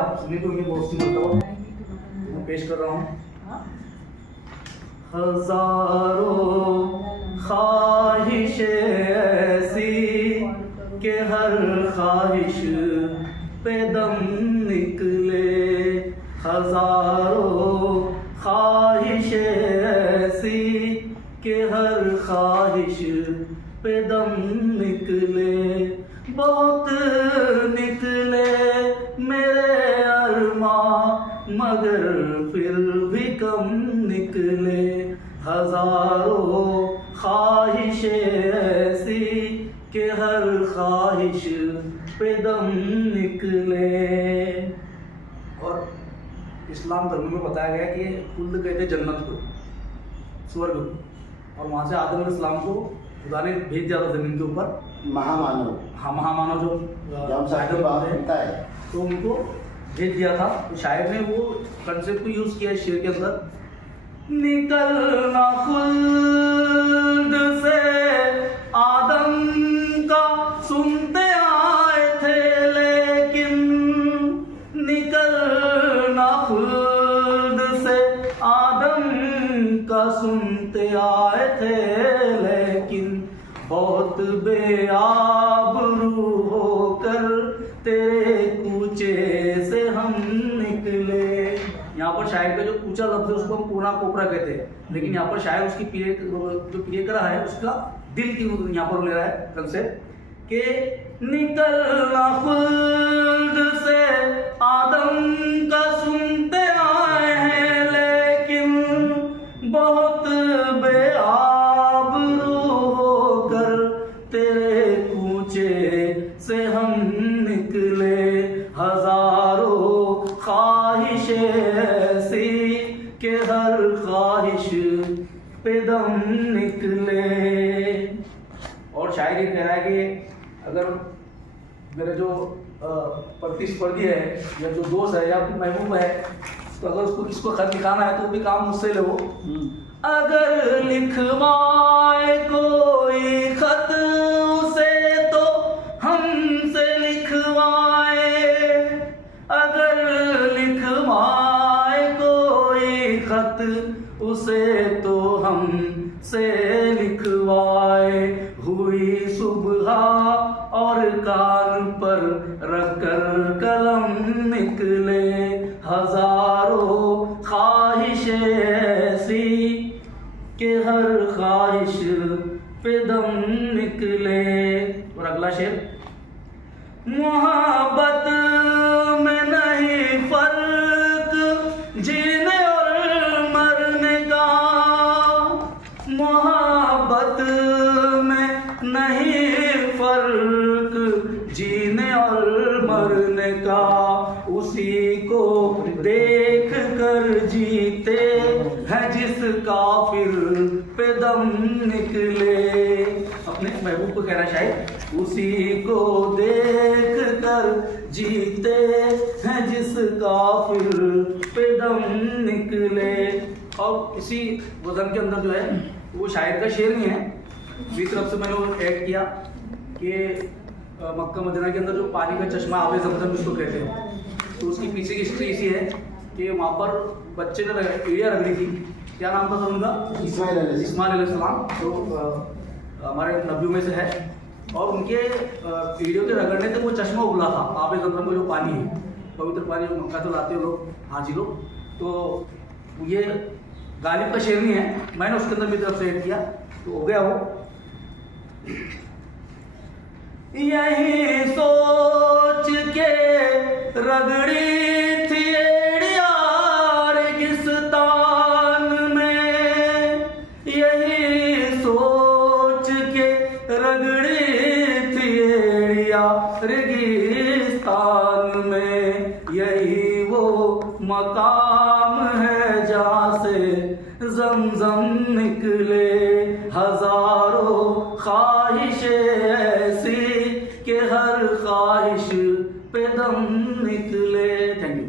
आप सुनी तो ये बहुत सी मतलब मैं पेश कर रहा हूँ। हजारों ख्वाहिशें ऐसी कि हर ख्वाहिश पे दम निकले, हजारों ख्वाहिशें ऐसी कि हर ख्वाहिश पे दम निकले। बहुत निकले मेरे अरमां मगर फिर भी कम निकले, हजारों ख्वाहिशें ऐसी कि हर ख्वाहिश पे दम निकले। और इस्लाम धर्म में बताया गया कि खुल्द कहते जन्नत को, स्वर्ग को, और वहाँ से आदम अलैहिस्सलाम को खुदा ने भेज दिया था जमीन के ऊपर, महामानव। हाँ, महामानव जो आदम बनता है तो उनको भेज दिया था। तो शायर ने वो कंसेप्ट को यूज किया शेर के अंदर, निकलना खुल्द से आदम का सुनते आए थे, लेकिन निकलना खुल्द से आदम का सुनते आए थे, लेकिन बहुत बेआबरू होकर तेरे कूचे से हम निकले। यहाँ पर शायर का जो कूचा लफ्ज है उसको हम कोना कोपरा कहते हैं, लेकिन यहाँ पर शायर उसकी जो प्रिय करा है उसका दिल की यहाँ पर ले रहा है कंसेप्ट कि निकलना खुल्द से आदम का सुनते आए हैं, लेकिन बहुत बेआबरू होकर तेरे कूचे से हम निकले, हजारों ख्वाहिशें ऐसी कि हर ख्वाहिश पे दम निकले। और शायर ये कह रहा है कि अगर मेरा जो प्रतिस्पर्धी है या जो दोस्त है या महबूब है, तो अगर उसको किसको खत लिखाना है तो भी काम मुझसे लो। अगर लिखवाए कोई खत उसे तो हमसे लिखवाए, अगर लिखवाए कोई खत उसे तो हमसे लिखवाए। हुई सुबह और कान पर रखकर कलम निकले, हजारों ख्वाहिशें ऐसी कि हर ख्वाहिश पे दम निकले। और अगला शेर, मोहब्बत में नहीं फर्क जीने और मरने का, मोहब्बत में नहीं फर्क जीने और मरने का, उसी को देख कर जीते हैं जिस काफिर पे दम निकले। अपने महबूब को कहना शायद, उसी को देख कर जीते हैं जिस काफिर पे दम निकले। और इसी वजन के अंदर जो है वो शायर का शेर नहीं है, मेरी तरफ से मैंने वो ऐड किया कि मक्का मदीना के अंदर जो पानी का चश्मा आबे ज़मज़म जिसको कहते हैं, तो उसकी पीछे की हिस्ट्री ऐसी है कि वहाँ पर बच्चे ने एड़िया रख दी थी। क्या नाम था उनका? इस्माइल अलैहिस्सलाम, जो हमारे नबियों में से है। और उनके एड़ियों के रगड़ने से वो चश्मा उबला था, आबे ज़मज़म का जो पानी है, पवित्र पानी जो मक्का से लाते हैं लोग, हाजी लोग। तो ये गालिब का शेर नहीं है, मैंने उसके अंदर मेरी तरफ से ऐड किया, तो हो गया वो। यही सोच के रगड़ी थी एड़िया रेगिस्तान में, यही सोच के रगड़ी थी एड़िया रेगिस्तान में, यही वो मकाम है जहाँ से ज़मज़म निकले, हजारों ख्वाहिशें ऐसी कि हर ख्वाहिश पे दम निकले। Thank you.